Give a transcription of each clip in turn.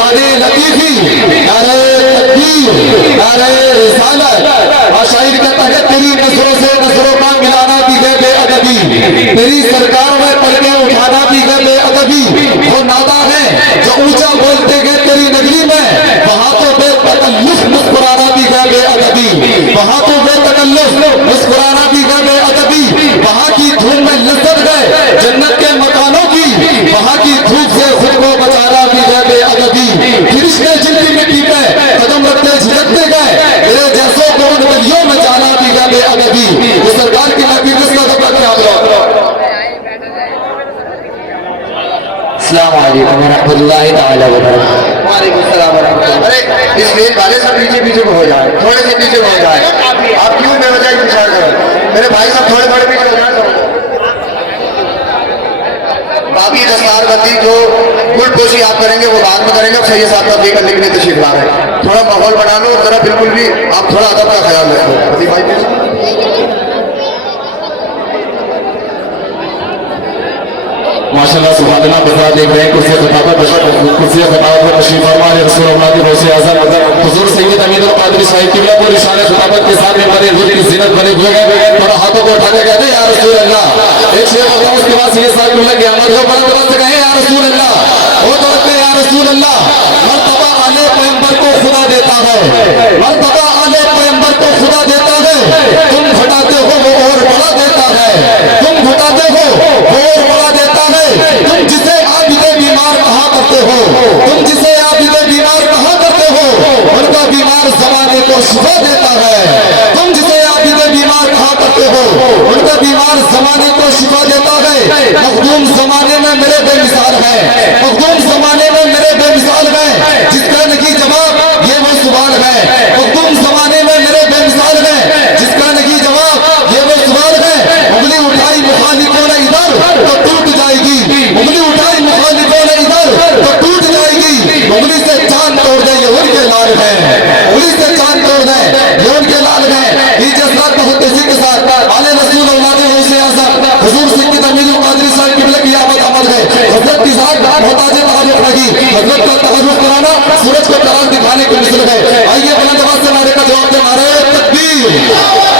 फैज़ाने लतीफ़ी, नारे तकबीर, नारे रिसालत। और शायर कहता है तेरी नज़रों से नज़रों का मिलाना भी है बेअदबी, तेरी सरकार में पलकें उठाना भी है बेअदबी। वो नादा है जो ऊंचा बोलते गए तेरी नगरी में, वहाँ तो बेतकल्लुफ़ मुस्कुराना भी है बेअदबी, वहाँ तो बेतकल्लुफ़ मुस्कुराना भी है बेअदबी। वहाँ की धूम में लज्जत है जन्नत के मकानों की, वहाँ की धूप से खुद को बचाना भी है बेअदबी। फरिश्ते जिनकी मिट्टी पे कदम रखते झिझकते गए, मेरे जैसों को उन गलियों में जाना भी है बेअदबी। ये सरकार की नबी किसका दबा क्या बोलो। अस्सलाम वालेकुम रहमतुल्लाहि तआला व बरकातहू। वालेकुम सलाम व रहमतुल्लाह। अरे इस स्टेज वाले सब पीछे पीछे को हो जाए, थोड़े से पीछे हो जाए। आप क्यों बेवजह इंतजार करें? मेरे भाई साहब थोड़े थोड़े पीछे हो जाए। बाकी दस्तारबंदी जो गुलपोशी आप करेंगे वो बाद में करेंगे। अब सही साहब का भी करने के लिए तशरीफ ला रहे हैं। थोड़ा माहौल बना लो, जरा बिल्कुल भी आप थोड़ा अदब का ख्याल रखो। भाई माशाअल्लाह सुभान अल्लाह बता देख रहे हैं कुर्सी खिताबत में तशरीफ फरमा है रसूल अल्लाह के रोज़े आज़म हुजूर सैयद अमीनुल कादरी साहिब किबला को निशान खिताबत के साथ में बड़े हुजूर की ज़ीनत बने हुए हैं। थोड़ा हाथों को उठाने कहते हैं या रसूल अल्लाह। एक शेर होता है उसके बाद सैयद साहब किबला की आमद हो बड़ा तरह से कहे या रसूल अल्लाह। वो तो कहते हैं या रसूल अल्लाह। मर्तबा आले पैगंबर को खुदा देता है, मर्तबा आले पैगंबर को खुदा देता है। तुम घटाते हो वो और बड़ा देता है, तुम घटाते हो वो और बड़ा देता है। तुम जिसे आबिदे बीमार कहा करते हो, तुम जिसे आबिदे बीमार कहा करते हो, उनका बीमार ज़माने को शिफा देता है। तुम जिसे आबिदे बीमार कहा करते हो, उनका बीमार ज़माने को शिफा देता है। मखदूम ज़माने में मेरे बेमिसाल है, मखदूम ज़माने में मेरे बेमिसाल है। जिसका नहीं जवाब ये वो सवाल है, मखदूम ज़माने में मेरे बेमिसाल है। जिसका नहीं जवाब ये वो सवाल है। उंगली उठाई मुखालिफों ने इधर तो टूट जाएगी, उंगली उठाई मुखालिफों ने इधर तो टूट जाएगी। उंगली से चांद तोड़ दे ये उनके लाल है, उंगली से चांद तोड़ दे ये उनके लाल है। नीचे साथ बहुत तेजी के साथ आले रसूल अल्लाह के गौसे आज़म हुजूर सैयद अमीनुल कादरी साहिब किबला की आमद अमल है। हज़रत की ज़ात मोहताज तवज्जुह रही, हज़रत का तवज्जुह कराना सूरज को चांद दिखाने की मिसाल है। आइए बुलंद आवाज़ से नारे का जवाब दे, नारे तकबीर,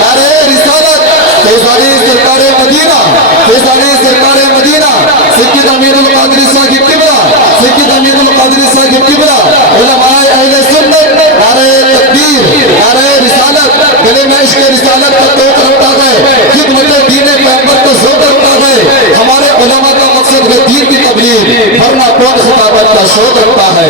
नारे रिसालत। फैज़ाने सरकारे मदीना, फैज़ाने सरकारे मदीना सैयद अमीनुल कादरी साहिब किबला, सैयद अमीनुल कादरी साहिब किबला, उलमाए अहले सुन्नत। नारे तकबीर, नारे रिसालत। गले में इश्क़ रिसालत का तोड़ रखता है, खिदमत दीन पैगंबर को ज़ोर रखता है। हमारे उलमा का मकसद है दीन की तबलीग, वरना कौन खिताबत का शौक रखता है।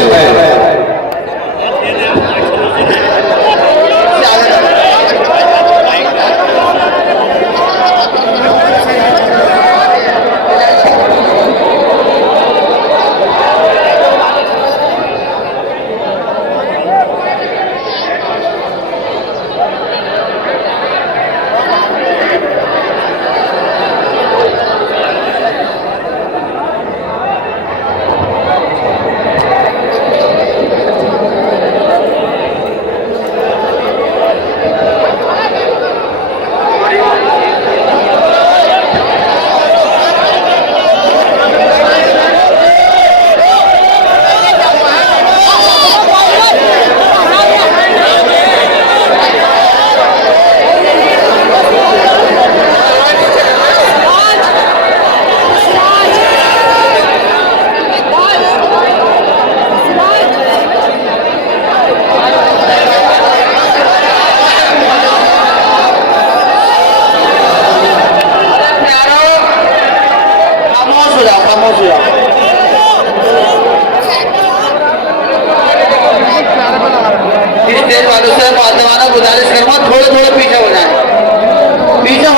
गुजारिश करूंगा थोड़े थोड़े पीछे हो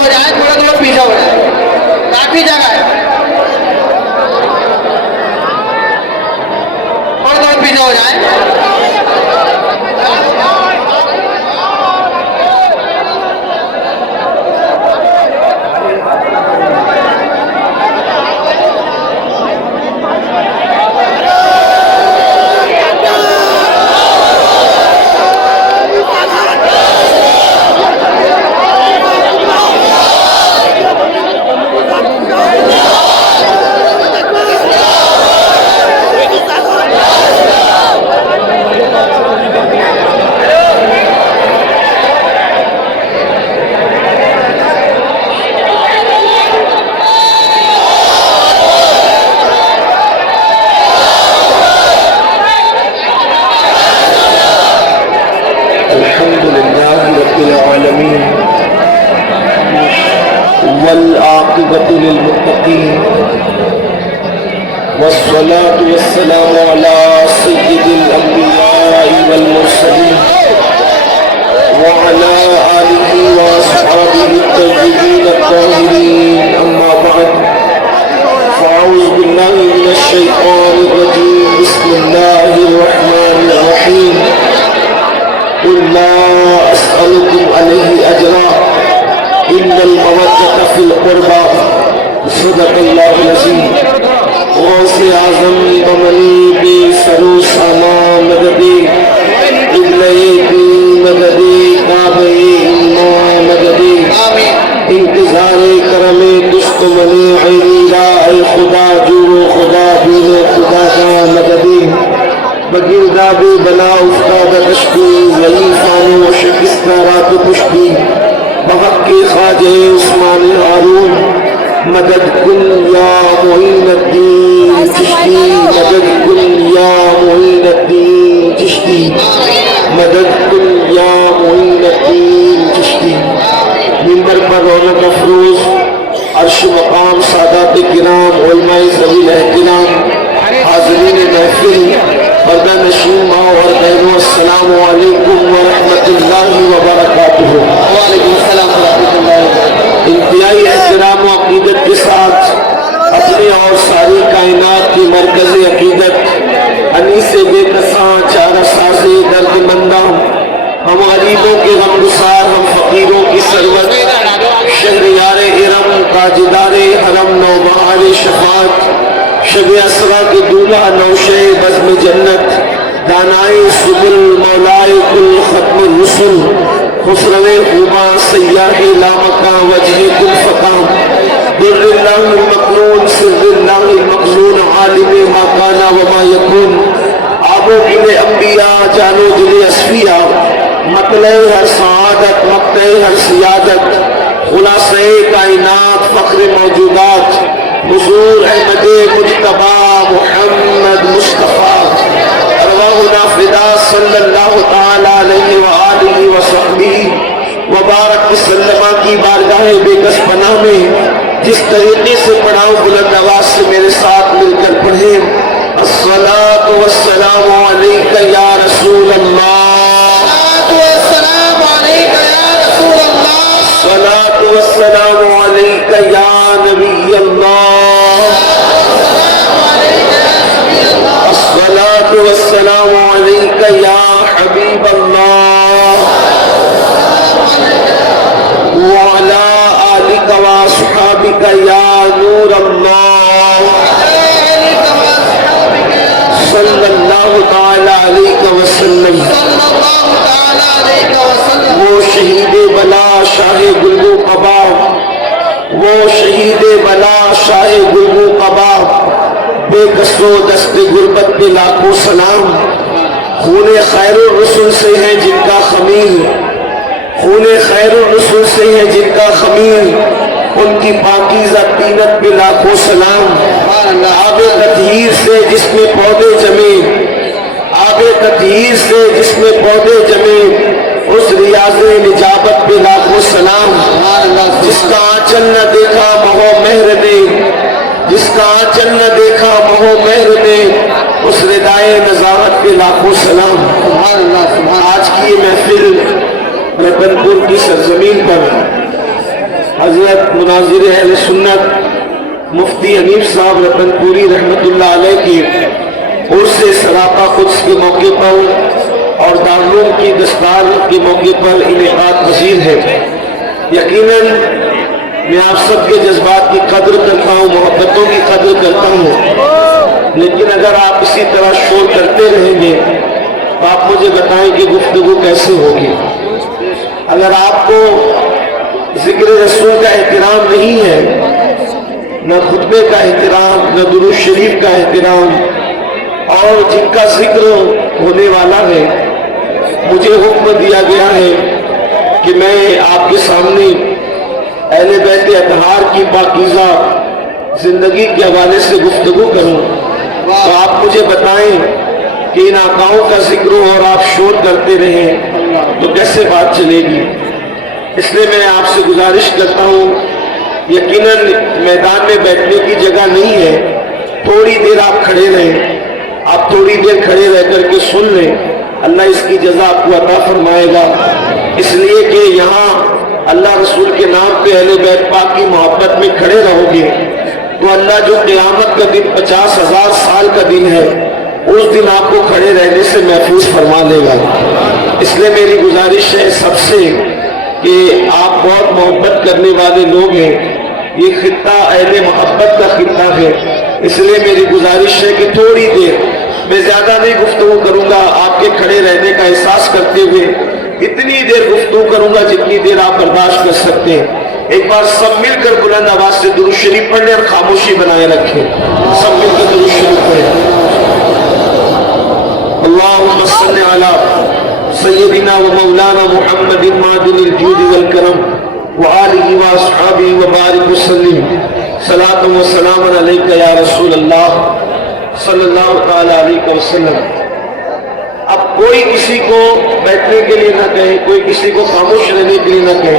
जाए, थोड़ा थोड़ा पीछे हो जाए, काफी जगह है, थोड़ा थोड़ा पीछे हो जाए। للمتقين والصلاة والسلام على سيد الأنبياء والمرسلين وعلى آله وأصحابه الطيبين الطاهرين أما بعد فأعوذ بالله من الشيطان الرجيم بسم الله الرحمن الرحيم قل لا أسألكم عليه أجرا إن المودة في القربى صدق الله العظيم غوث اعظم بمنی بی سرو ساما مددی قبلہ دی مددی کعبہ ایمان مددی انتظار کرم دست منی عینی راہ خدا جو خدا دین خدا کا مددی بگردہ بھی بنا افتاد کشتی ضعیفان و شکستہ رات پشتی بحق کی خواجہ عثمان ہارون مدد کن یا معین الدین چشتی مدد کن یا معین الدین چشتی مدد کن یا معین الدین چشتی منبر پر رونق افروز عرش مقام سادات کرام علماء ذوی الاحترام حاضرین محفل پردہ نشین ماں اور بہنوں السلام علیکم ورحمۃ اللہ وبرکاتہ۔ وعلیکم السلام ورحمۃ اللہ۔ انتہائی احترام و عقیدت کے ساتھ اپنی اور ساری کائنات کی مرکز عقیدت انیس بے کساں چارہ ساز درد مندہ ہم غریبوں کے غمگسار ہم فقیروں کی سرورت شہریار ارم تاجدار حرم نوبہار شفاعت شب اسرا کے دولہا نوشے بزم جنت دانائے سبل مولائے کل ختم الرسل خسرو خوبا سیاہ لامکہ وجہ کل فقام در اللہ المقنون سر اللہ المقنون عالم ما کانا وما یکون آبو گل انبیاء جانو دل اصفیاء مطلع ہر سعادت مقتع ہر سیادت خلاصہ کائنات فخر موجودات حضور احمد مجتبی محمد مصطفیٰ ارواحنا فدا صلی اللہ تعالی علیہ وآلہ وصحبہ وبارک وسلم کی بارگاہ بے کس پناہ میں جس طریقے سے پڑھاؤں بلند آواز سے میرے ساتھ مل کر پڑھیں الصلاۃ والسلام علیک یا رسول اللہ، الصلاۃ والسلام علیک یا نبی اللہ، الصلاۃ والسلام علیک یا حبیب اللہ، وعلی آلک واصحابک یا نور اللہ، صلی اللہ تعالی علیہ وسلم۔ وہ شہید بلا شاہ گلبو قبا، وہ شہید بلا شاہ گلبو قبا، بے کسو دست غربت پہ لاکھوں سلام، خون خیر الرسول سے ہے جن کا خمیر، خون خیر الرسول سے ہے جن کا خمیر، ان کی پاکیزہ طینت پہ لاکھوں سلام، آب تطہیر سے جس میں پودے جمے، آب تطہیر سے جس میں پودے جمے، اس ریاض نجابت پہ لاکھوں سلام، جس کا آنچل نہ دیکھا مہو مہر نے، جس کا آنچل نہ دیکھا مہو مہر نے، اس ردائے نظارت پہ لاکھوں سلام۔ آج کی یہ محفل رتن پور کی سرزمین پر حضرت مناظر اہل سنت مفتی حنیف صاحب رتن پوری رحمت اللہ علیہ کی عرس سراپا قدس کے موقع پر اور دارالعلوم کی دستار کے موقع پر انعقاد پذیر ہے۔ یقیناً میں آپ سب کے جذبات کی قدر کرتا ہوں، محبتوں کی قدر کرتا ہوں، لیکن اگر آپ اسی طرح شور کرتے رہیں گے تو آپ مجھے بتائیں کہ گفتگو کیسے ہوگی۔ اگر آپ کو ذکر رسول کا احترام نہیں ہے، نہ خطبے کا احترام، نہ درود شریف کا احترام، اور جن کا ذکر ہونے والا ہے مجھے حکم دیا گیا ہے کہ میں آپ کے سامنے اہل بیت اطہار کی پاکیزہ زندگی کے حوالے سے گفتگو کروں، تو آپ مجھے بتائیں کہ ان آقاؤں کا ذکر ہو اور آپ شور کرتے رہیں تو کیسے بات چلے گی۔ اس لیے میں آپ سے گزارش کرتا ہوں یقیناً میدان میں بیٹھنے کی جگہ نہیں ہے، تھوڑی دیر آپ کھڑے رہیں، آپ تھوڑی دیر کھڑے رہ کر کے سن لیں، اللہ اس کی جزا آپ کو عطا فرمائے گا، اس لیے کہ یہاں اللہ رسول کے نام پہ اہل بیت پاک کی محبت میں کھڑے رہو گے تو اللہ جو قیامت کا دن 50,000 سال کا دن ہے اس دن آپ کو کھڑے رہنے سے محفوظ فرما دے گا۔ اس لیے میری گزارش ہے سب سے کہ آپ بہت محبت کرنے والے لوگ ہیں، یہ خطہ اہل محبت کا خطہ ہے، اس لیے میری گزارش ہے کہ تھوڑی دیر، میں زیادہ نہیں گفتگو کروں گا، آپ کے کھڑے رہنے کا احساس کرتے ہوئے اتنی دیر گفتگو کروں گا جتنی دیر آپ برداشت کر سکتے ہیں۔ ایک بار سب مل کر بلند آواز سے درود شریف پڑھ لیں اور خاموشی بنائے رکھیں، سب مل کر درود شریف پڑھیں۔ اللہم صلی علی سیدنا و مولانا محمد معدن الجود والکرم وآلہ واصحابہ وبارک وسلم، صلاۃ و سلام علیک یا رسول اللہ صلی اللہ تعالی علیہ وسلم۔ اب کوئی کسی کو بیٹھنے کے لیے نہ کہے، کوئی کسی کو خاموش رہنے کے لیے نہ کہے۔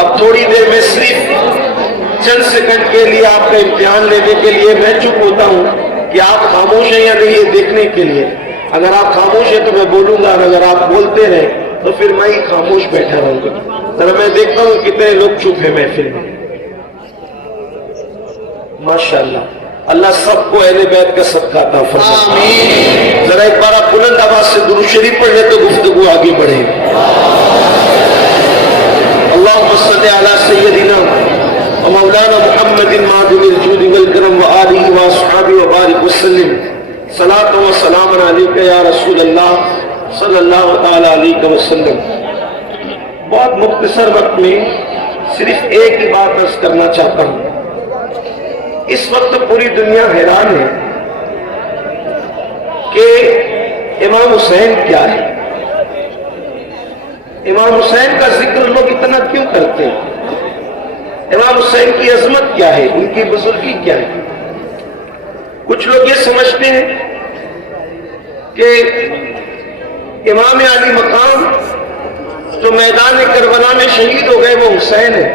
اب تھوڑی دیر میں صرف چند سیکنڈ کے لیے آپ کا امتحان لینے کے لیے میں چپ ہوتا ہوں کہ آپ خاموش ہیں یا نہیں، یہ دیکھنے کے لیے۔ اگر آپ خاموش ہیں تو میں بولوں گا، اور اگر آپ بولتے رہے تو پھر میں ہی خاموش بیٹھا رہوں گا۔ ذرا میں دیکھتا ہوں کتنے لوگ چپ ہیں محفل میں۔ ماشاءاللہ، اللہ سب کو اہل بیت کا صدقہ عطا فرمائے۔ ذرا ایک بار آپ بلند آواز سے درود شریف پڑھ لیں تو گفتگو آگے بڑھے۔ اللہم صلی علی سیدنا و مولانا محمد معدن الجود والکرم وآلہ واصحابہ وبارک وسلم، صلاۃ و سلام علیک یا رسول اللہ صلی اللہ تعالی علیہ وسلم۔ بہت مختصر وقت میں صرف ایک ہی بات عرض کرنا چاہتا ہوں۔ اس وقت پوری دنیا حیران ہے کہ امام حسین کیا ہے، امام حسین کا ذکر لوگ اتنا کیوں کرتے ہیں، امام حسین کی عظمت کیا ہے، ان کی بزرگی کیا ہے۔ کچھ لوگ یہ سمجھتے ہیں کہ امام علی مقام جو میدان کربلا میں شہید ہو گئے وہ حسین ہے،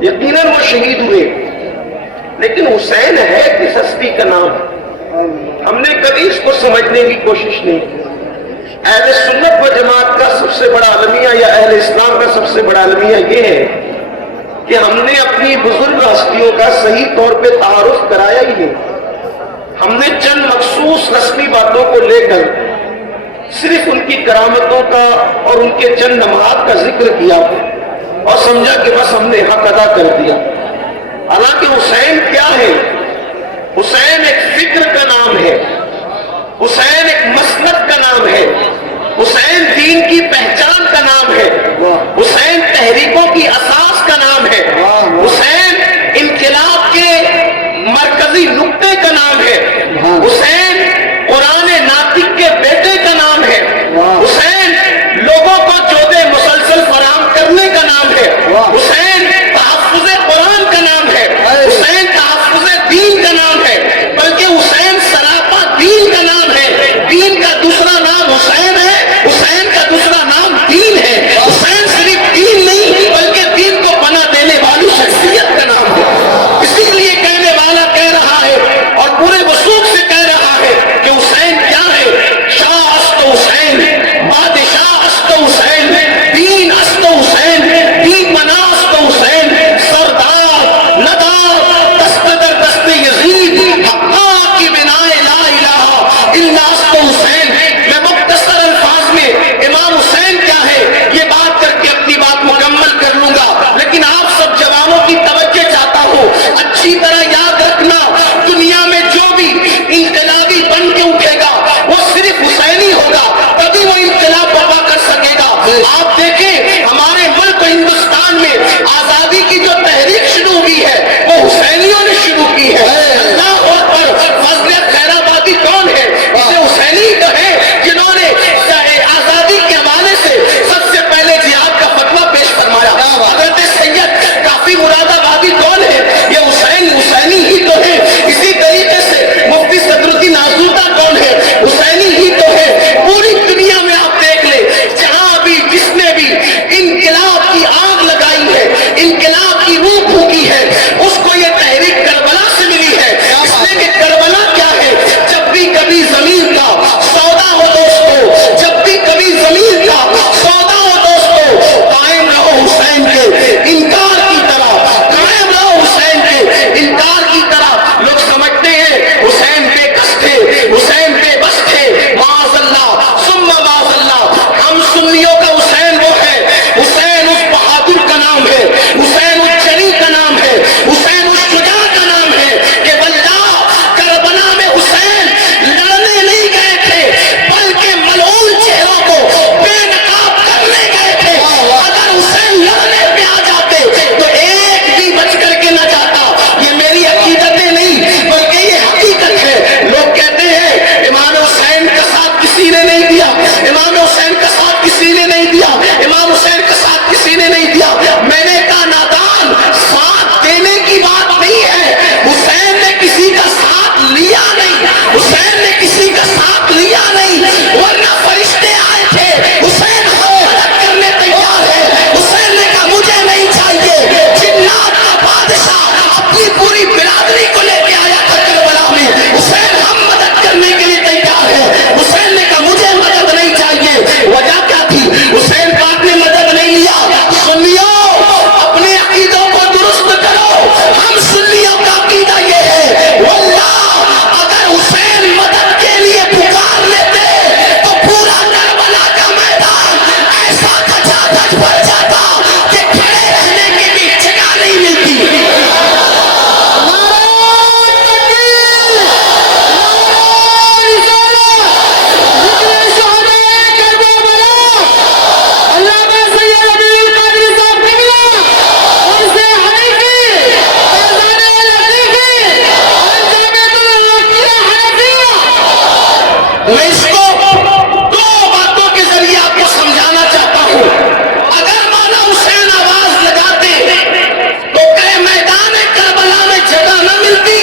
یقیناً وہ شہید ہوئے، لیکن حسین ہے کس ہستی کا نام؟ ہم نے کبھی اس کو سمجھنے کی کوشش نہیں کی۔ اہل سنت و جماعت کا سب سے بڑا المیہ یا اہل اسلام کا سب سے بڑا المیہ یہ ہے کہ ہم نے اپنی بزرگ ہستیوں کا صحیح طور پہ تعارف کرایا ہی نہیں۔ ہم نے چند مخصوص رسمی باتوں کو لے کر صرف ان کی کرامتوں کا اور ان کے چند نمحات کا ذکر کیا اور سمجھا کہ بس ہم نے حق ادا کر دیا۔ حالانکہ حسین کیا ہے؟ حسین ایک فکر کا نام ہے، حسین ایک مسلک کا نام ہے، حسین دین کی پہچان کا نام ہے، حسین تحریکوں کی اساس کا نام ہے، حسین انقلاب کے مرکزی نقطے کا نام ہے، حسین قرآن ناطق کے بیٹے کا نام ہے، حسین لوگوں کو جود مسلسل فراہم کرنے کا نام ہے، حسین تحفظ قرآن کا نام ہے، حسین تحفظ دین کا نام ہے، بلکہ حسین سراپا मैं इसको दो बातों के जरिए आपको समझाना चाहता हूं। अगर मौला हुसैन आवाज लगाते तो कहे मैदान करबला में जगह न मिलती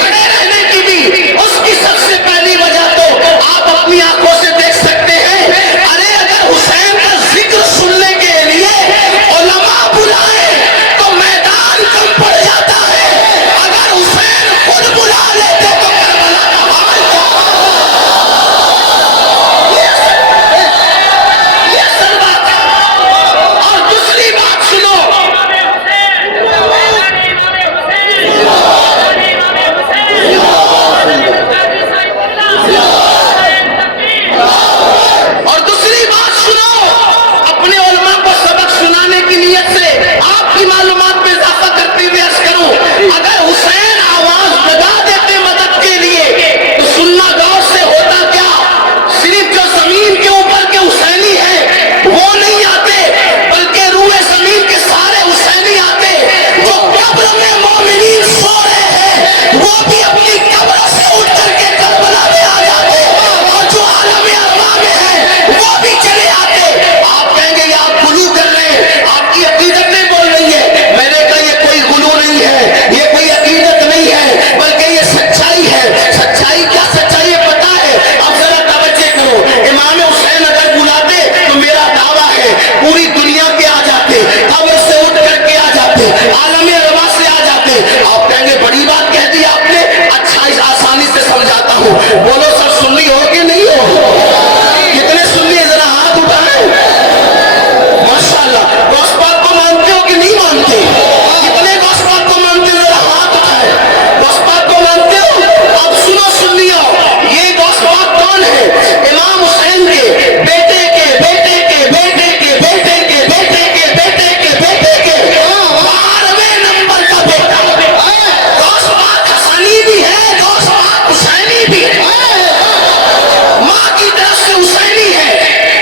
खड़े रहने की भी। उसकी सबसे पहली वजह तो आप अपनी आंखों से देख सकते हैं। अरे अगर हुसैन का जिक्र सुनने के लिए उलमा बुलाए तो मैदान कम पड़ जाता है। अगर हुसैन खुद बुला लेते तो करबला का हाल क्या ये असल बात है। और दूसरी बात सुनो, और दूसरी बात सुनो, अपने उलमा को सबक सुनाने की नियत से आपकी मालूमात में इजाफा करते हुए अर्ज करूं, अगर हुसैन आवाज लगा देते मदद के लिए तो सुनना गौर से होता क्या, सिर्फ जो जमीन के ऊपर के हुसैनी हैं वो नहीं आते, बल्कि रूए जमीन के सारे हुसैनी आते। जो कब्र में मोमिनीन सो रहे हैं वो भी अपनी कब्र से उठ करके करबला में आ जाते, और जो आलम अरवा में है वो भी चले आते। आप कहेंगे ये आप गुलू कर रहे हैं, आपकी अकीदत नहीं बोल रही है। मैंने कहा ये कोई गुलू नहीं है, ये कोई अकीदत नहीं है, बल्कि ये सच्चाई है। सच्चाई क्या सच्चाई है पता है? अब जरा तवज्जो करो। इमाम हुसैन अगर बुलाते तो मेरा दावा है पूरी दुनिया के आ जाते, कब्र से उठ करके आ जाते, आलम अरवा से आ जाते। आप कहेंगे बड़ी बात कह दी आपने, अच्छा इस आसानी से समझाता हूँ। बोलो सब सुन्नी हो कि नहीं हो? कितने सुन्नी है जरा हाथ उठाएं। माशाअल्लाह। गौस पाक को मानते हो कि नहीं मानते? कितने गौस पाक को मानते हो जरा हाथ उठाएं। गौस पाक को मानते हो? अब सुनो सुन्नियों, ये गौस पाक कौन है? इमाम हुसैन के बेटे के बेटे के बेटे के बेटे के बेटे के बेटे के बेटे के 12वें नंबर का बेटा। गौस पाक हसनी भी है, गौस पाक हुसैनी भी है। माँ की तरफ से हुसैनी है,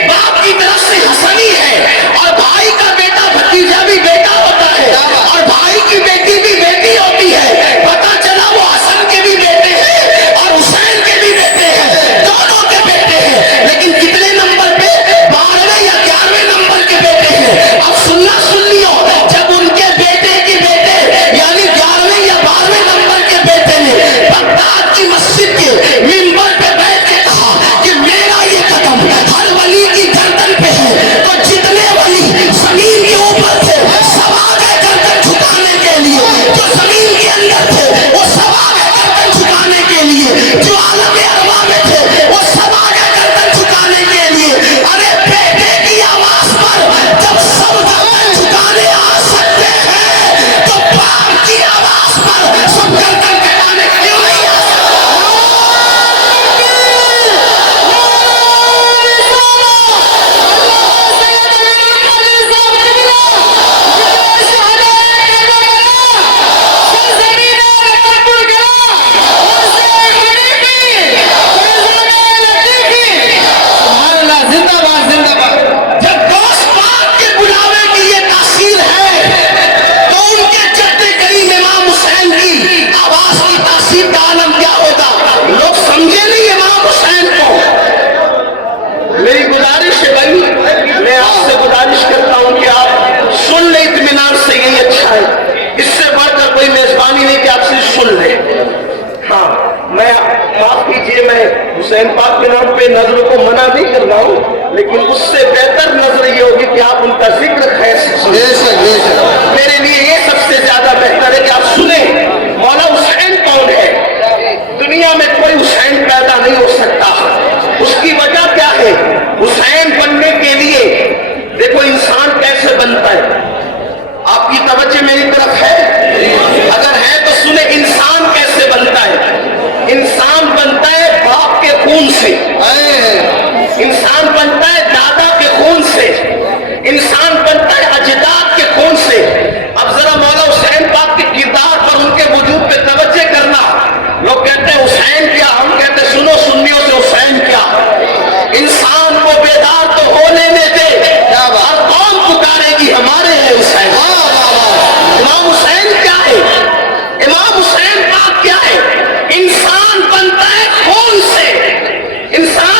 बाप की तरफ से हसनी है, और भाई का बेटा भतीजा भी बेटा होता है, और भाई की बेटी भी बेटी होती है। पता चला वो हसन के भी बेटे हैं और हुसैन के भी बेटे हैं, दोनों के बेटे हैं। लेकिन कितने नंबर पे? 12वें या 11वें नंबर के बेटे हैं। अब सुनना सुन लियो, जब उनके बेटे के बेटे यानी 11वें या 12वें नंबर के बेटे ने बगदाद की मस्जिद के मिंबर पे बैठ के कहा कि मेरा ये कदम हर वली की गर्दन पे है, तो जितने वली जमीन के ऊपर थे सब आ गए गर्दन झुकाने के लिए, जो जमीन के अंदर थे वो सब आ गए गर्दन झुकाने के लिए, जो आलम अरवा में थे वो सब आ गए गर्दन झुकाने के लिए। अरे बेटे की आवाज पर जब सब गर्दन झुकाने आ सकते हैं तो बाप की आवाज पर सब गर्दन झुकाने क्यों नहीं आ सकते? जब गौस पाक के बुलावे की ये तासीर है तो उनके जद्दे करीम इमाम हुसैन की आवाज की तासीर का आलम क्या होगा? लोग समझे नहीं इमाम हुसैन को। मेरी गुजारिश है भाई, मैं आपसे गुजारिश करता हूं कि आप सुन ले इत्मीनान से, यही अच्छा है। इससे बढ़कर कोई मेजबानी नहीं कि आप सिर्फ सुन ले। हाँ, मैं माफ कीजिए, मैं हुसैन पाक के नाम पे नजरों को मना नहीं कर रहा हूँ, लेकिन उससे बेहतर नजर ये होगी कि आप उनका जिक्र खैर से सुनें। मेरे लिए ये सबसे ज्यादा बेहतर है कि आप सुने मौला हुसैन कौन है। दुनिया में कोई हुसैन पैदा नहीं हो सकता। उसकी वजह क्या है? हुसैन बनने के लिए देखो इंसान कैसे बनता है। आपकी तवज्जो मेरी तरफ है? अगर है तो सुने, इंसान कैसे बनता है? इंसान बनता है बाप के खून से, इंसान बनता है दादा के खून से, इंसान बनता है अजदाद के खून से। अब जरा मौला हुसैन पाक के किरदार पर, उनके वजूद पे तवज्जो करना। लोग कहते हैं हुसैन क्या, हम कहते हैं सुनो सुन्नियों से हुसैन क्या। इंसान को बेदार तो होने में दे, हर कौम पुकारेगी हमारे है हुसैन। इमाम हुसैन क्या है? इमाम हुसैन पाक क्या है? इंसान बनता है खून से, इंसान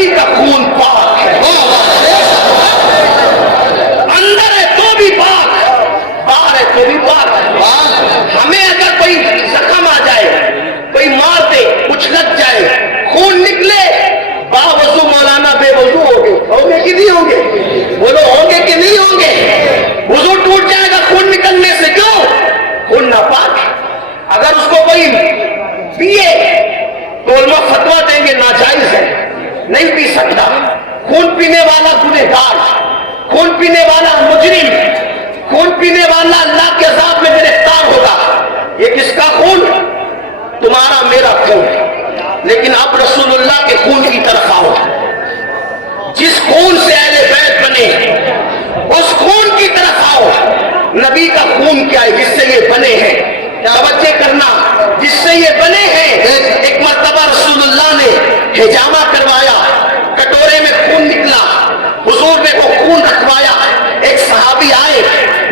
नबी का खून पाक है, अंदर है तो भी पाक, बाहर है तो भी पाक। हमें अगर कोई जख्म आ जाए, कोई मार दे, कुछ लग जाए, खून निकले, बावजू मौलाना बेवजू होंगे कि नहीं होंगे? बोलो होंगे कि नहीं होंगे? वजू टूट जाएगा खून निकलने से, क्यों? खून नापाक है। अगर उसको कोई पिए तो उलमा फतवा देंगे नाजायज है, नहीं पी सकता। खून पीने वाला गुनहगार, खून पीने वाला मुजरिम, खून पीने वाला अल्लाह के अज़ाब में गिरफ्तार होगा। ये किसका खून? तुम्हारा मेरा खून। लेकिन अब रसूलुल्लाह के खून की तरफ आओ। जिस खून से अहले बैत बने, उस खून की तरफ आओ। नबी का खून क्या है जिससे ये बने हैं? तवज्जो करना, जिससे ये बने हैं। एक मर्तबा रसूलुल्लाह ने हिजामा करवाया, कटोरे में खून निकला, हुजूर ने वो खून रखवाया। एक सहाबी आए,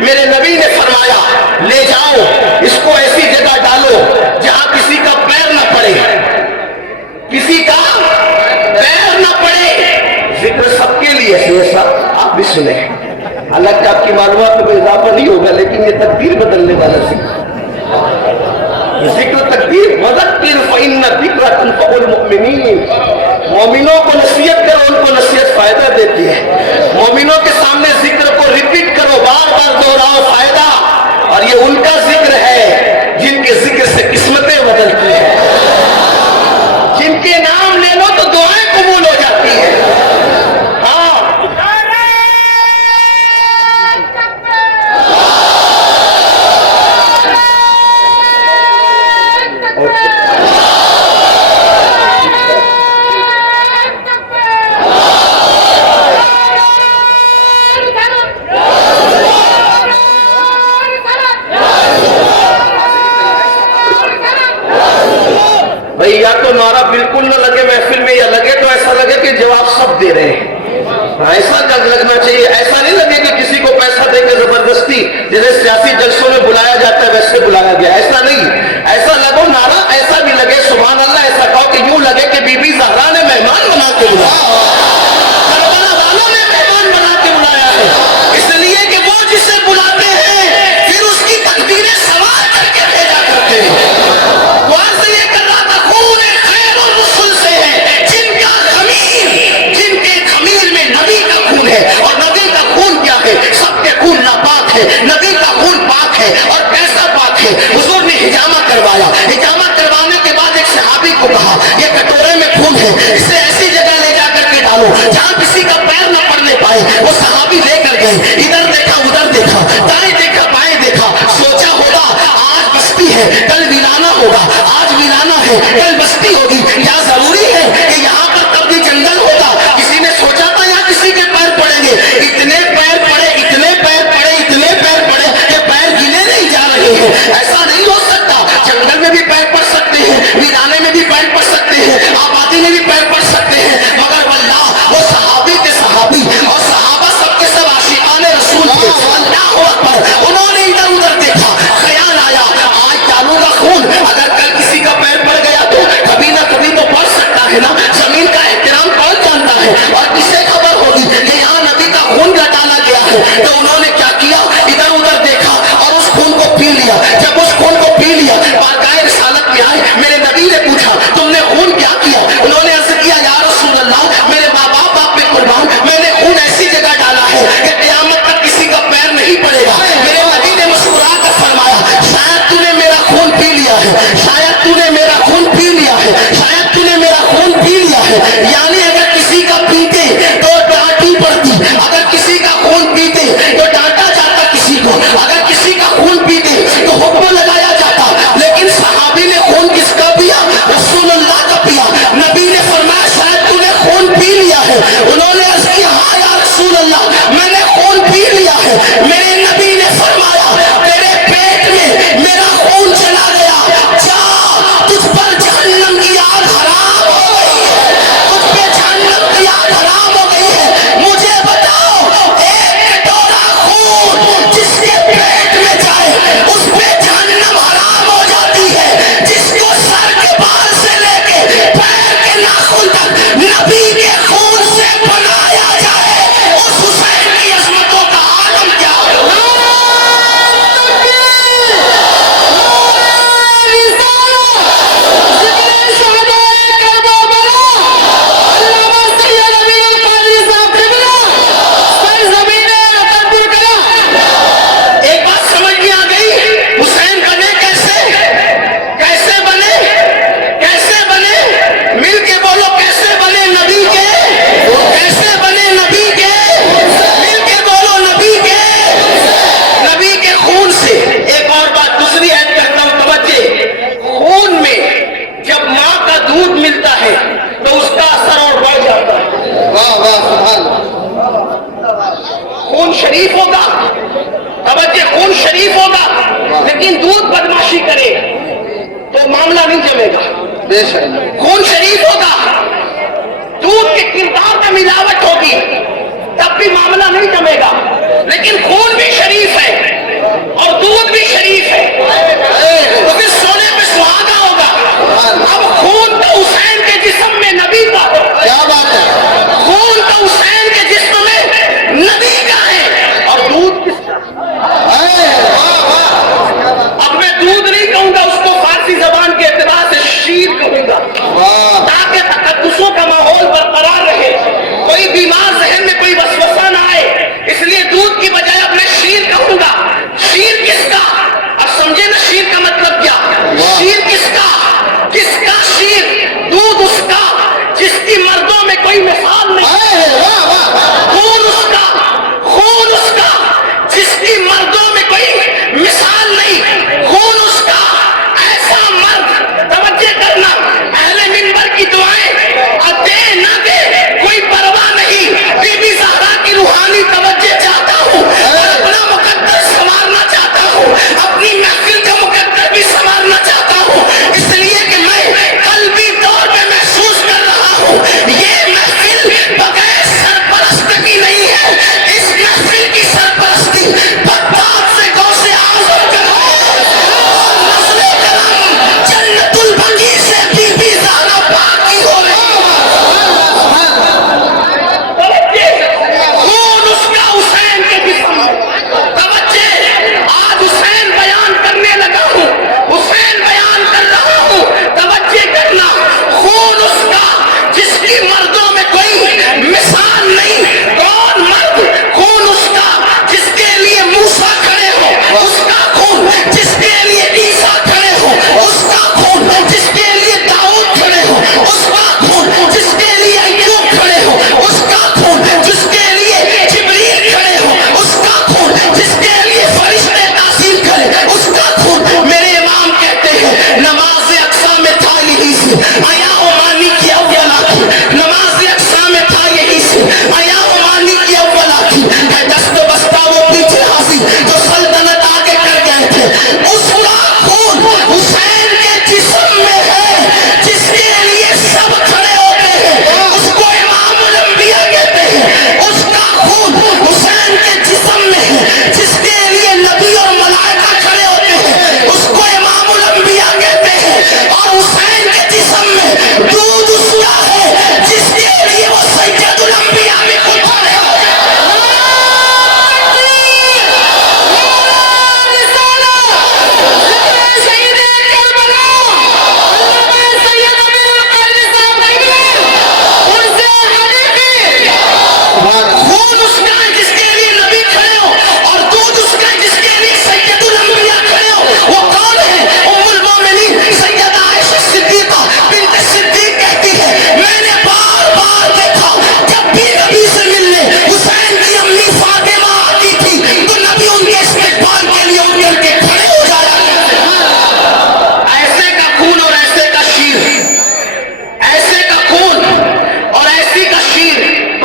मेरे नबी ने फरमाया ले जाओ, इसको ऐसी जगह डालो जहां किसी का पैर न पड़े, किसी का पैर न पड़े। जिक्र सबके लिए है, सब आप भी सुने। हालांकि आपकी मालूमात में इजाफा नहीं होगा, लेकिन ये तकदीर बदलने वाला जिक्र तकदीर वज़क्किर फ़इन्न ज़िक्रा तनफ़उल मुमिनीन। मोमिनों को नसीहत करो, उनको नसीहत फायदा देती है। मोमिनों के सामने जिक्र को रिपीट करो, बार बार दोहराओ, फायदा। और ये उनका जिक्र है जिनके जिक्र से किस्मतें बदलती है, जिनके नाम ले लो तो दुआएं कबूल हो जाती है। हाँ, भाई या तो नारा बिल्कुल न लगे महफिल में, या लगे तो ऐसा लगे कि जवाब सब दे रहे हैं। ऐसा लगना चाहिए, ऐसा नहीं लगे कि किसी को पैसा देकर जबरदस्ती जैसे सियासी जलसों में बुलाया जाता है वैसे बुलाया गया, ऐसा नहीं। ऐसा लगो नारा ऐसा भी लगे सुभान अल्लाह, ऐसा कहो कि यूं लगे कि बीबी ज़हरा ने मेहमान बना के बुलाया, करबला वालों ने मेहमान बना के बुलाया है। इसलिए कि वो जिसे बुलाते हैं फिर उसकी तकदीरें सवार करके भेजा करते हैं। दुआ से ये कर रहा था, खून खैर और रसूल से है, जिनका खमीर, जिनके खमीर में नबी का खून है। और नबी का खून क्या है? सबके खून नापाक है, नबी का खून पाक है। और कैसा पाक है? हुजूर ने हिजामा करवाया, हिजामा करवाने के बाद एक सहाबी को कहा ये कटोरे में खून है, इसे ऐसी जगह ले जाकर के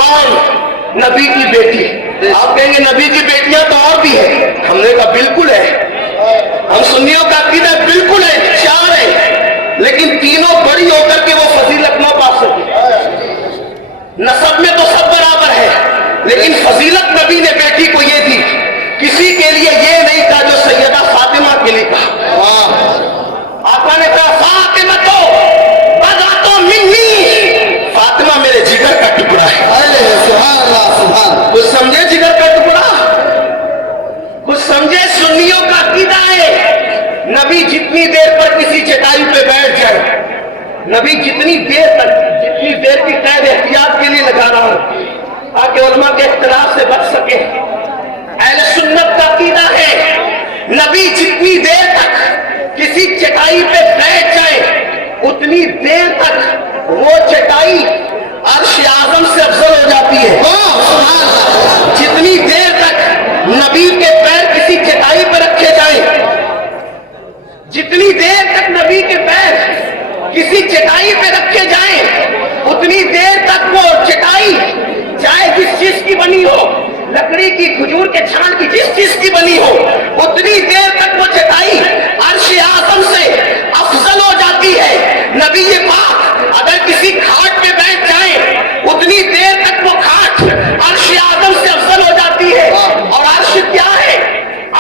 कौन? नबी की बेटी। आप कहेंगे नबी की बेटियां तो और भी है। हमने कहा बिल्कुल है, हम सुन्नियों का अकीदा बिल्कुल है, 4 है, लेकिन तीनों बड़ी होकर के वो फजीलत न पा सकी। नसब में तो सब बराबर है, लेकिन फजीलत नबी ने बेटी को ये दी, किसी के लिए ये नहीं कहा जो सैयदा फातिमा के लिए कहा। आका ने कहा फातिमा तो बदा तो मिन्नी, फातिमा मेरे जिगर का टुकड़ा है। सुभान अल्लाह, सुभान। कुछ समझे जिगर का टुकड़ा? कुछ समझे सुन्नियों का अकीदा है नबी जितनी देर पर किसी चटाई पे बैठ जाए, नबी जितनी देर की कैद एहतियात के लिए लगा रहा हूं ताकि उलमा के इख्तिलाफ से बच सके। अहले सुन्नत का अकीदा है नबी जितनी देर तक किसी चटाई पे बैठ जाए उतनी देर तक वो चटाई अर्श आज़म से अफजल हो जाती है। जितनी देर तक नबी के पैर किसी चटाई पर रखे जाए, जितनी देर तक नबी के पैर किसी चटाई पे रखे जाए उतनी देर तक वो चटाई चाहे जिस चीज की बनी हो, लकड़ी की, खजूर के छाल की, जिस चीज की बनी हो, उतनी देर तक वो चटाई अर्श आज़म से अफजल हो जाती है। नबी ये बात अगर किसी खाट पे बैठ जाए उतनी देर तक वो खाट अर्श आज़म से अफजल हो जाती है। और अर्श क्या है?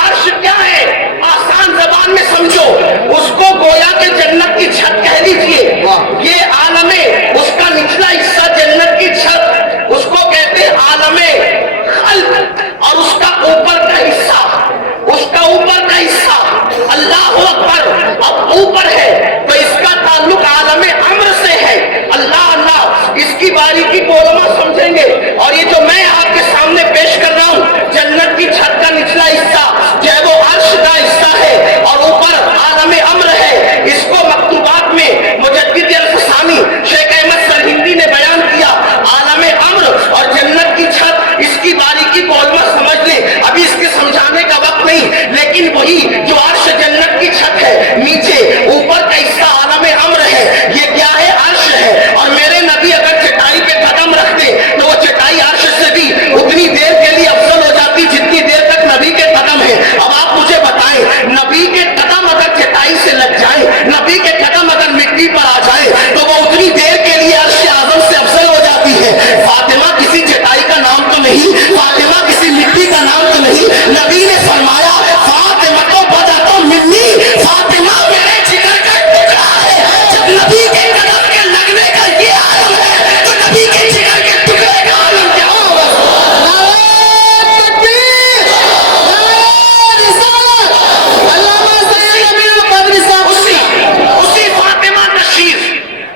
अर्श क्या है? आसान जबान में समझो, उसको गोया के जन्नत की छत कह लीजिए। ये आलमे, उसका निचला हिस्सा जन्नत की छत, उसको कहते हैं आलमे खल्क, और उसका ऊपर का हिस्सा, उसका ऊपर का हिस्सा अल्लाह अकबर अब ऊपर है, तो इसका ताल्लुक आलमे अम्र से है। अल्लाह अल्लाह इसकी बारीकी को उलमा समझेंगे। और ये जो मैं आपके सामने पेश कर रहा हूं, जन्नत की छत का निचला हिस्सा जो है वो अर्श का हिस्सा है और ऊपर आलमे अम्र है। इसको मकतूबात में मुजद्दिद अल-फसानी शेख अहमद सरहिंदी ने बयान किया। आलमे अम्र और जन्नत की छत, इसकी बारीकी को उलमा समझ ले, अभी इसके समझाने का वक्त नहीं, लेकिन वही जो अर्श जन्नत की छत है, नीचे ऊपर का हिस्सा आलमे अम्र है, ये क्या है? अर्श है। और मेरे नबी अगर चटाई पे कदम रखते तो वो चटाई अर्श से भी उतनी देर के लिए अफजल हो जाती जितनी देर तक नबी के कदम है। अब आप मुझे बताएं, नबी के कदम अगर चटाई से लग जाए, नबी के कदम अगर मिट्टी पर आ जाए तो वो उतनी देर के लिए अर्श आज़म से अफजल हो जाती है। फातिमा किसी चटाई का नाम तो नहीं, फातिमा किसी मिट्टी का नाम तो नहीं। नबी ने फरमाया फातिमा तो बदा तो मिन्नी, फातिमा मेरे जिगर का टुकड़ा है। जब नबी के कदम के लगने का ये आलम है तो नबी के जिगर के टुकड़े का आलम क्या होगा?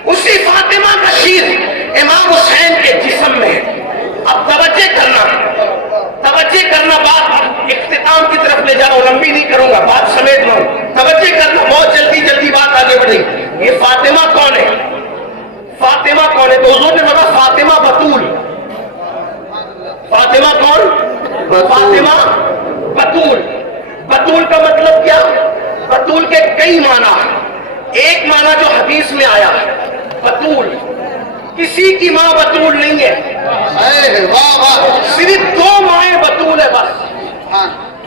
उसी फातिमा का शीर इमाम हुसैन के जिस्म में है। अब तवज्जो करना, बात इख्तिताम की तरफ ले जा रहा हूं, लंबी नहीं करूंगा, बात समेट रहा हूं। तवज्जो करना, बहुत जल्दी बात आगे बढ़ी। ये फातिमा कौन है? फातिमा कौन है? तो हुजूर ने बोला फातिमा बतूल। फातिमा कौन? फातिमा बतूल। बतूल का मतलब क्या? बतूल के कई माना। एक माना जो हदीस में आया, बतूल किसी की मां बतूल नहीं है, सिर्फ 2 माएं बतूल है बस।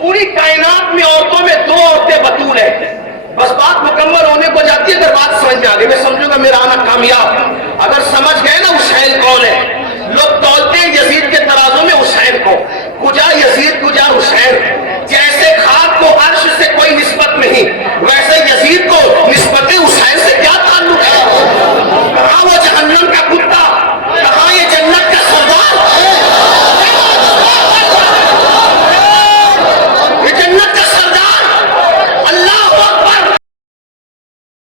पूरी कायनात में औरतों में 2 औरतें बतूल है बस। बात मुकम्मल होने को जाती है। अगर बात समझ में आ गई, मैं समझूंगा मेरा आना कामयाब। अगर